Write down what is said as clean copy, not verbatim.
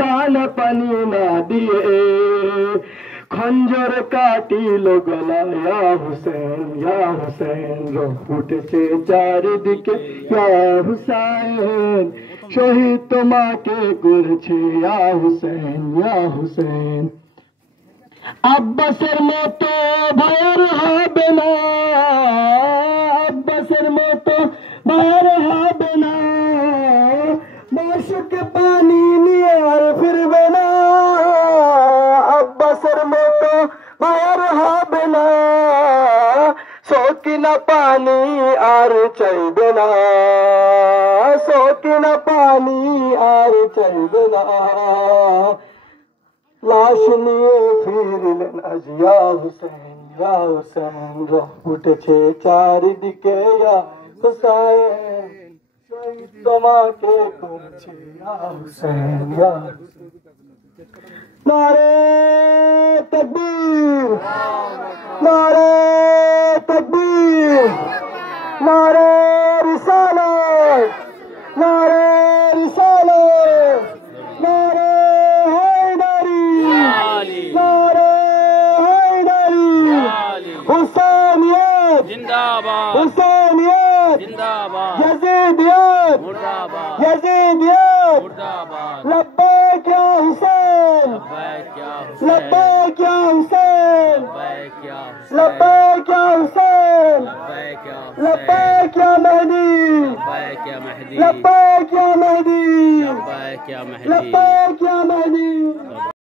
দানা পানি না দিয়ে খঞ্জর কাটিল গলা ইয়া হুসেন রোহ উঠেছে চারিদিকে ইয়া হুসেন শহীদ তোমাকে করেছে ইয়া হুসেন আব্বাসের মতো ভাইয়ের হবে না আব্বাসের মতো ভাইয়ের হবে না মাসুকে পানি নিয়ে আর ফিরবে না আব্বাসের মতো ভাইয়ের হবে না সকিনা পানি আর চাইবে না সকিনা পানি আর চাইবে না লাশ নিয়ে ফিরলেন আজ ইয়া হুসেন রোহ উঠেছে চারিদিকে ইয়া হুসেন শহীদ তোমাকে করেছে ইয়া হুসেন নারে তাকবীর নারে তাকবীর নারে রিসালাত নারে রিসালাত নারে হায়দারি নারে হায়দারি হুসैनियत जिंदाबाद हुसैनियत जिंदाबाद यजीदियत मुर्दाबाद यजीदियत मुर्दाबाद लब्बैक या हुसैन लब्बैक या हुसैन लब्बैक या हुसैन लब्बैक या मेहदी लब्बैक या मेहदी लब्बैक या मेहदी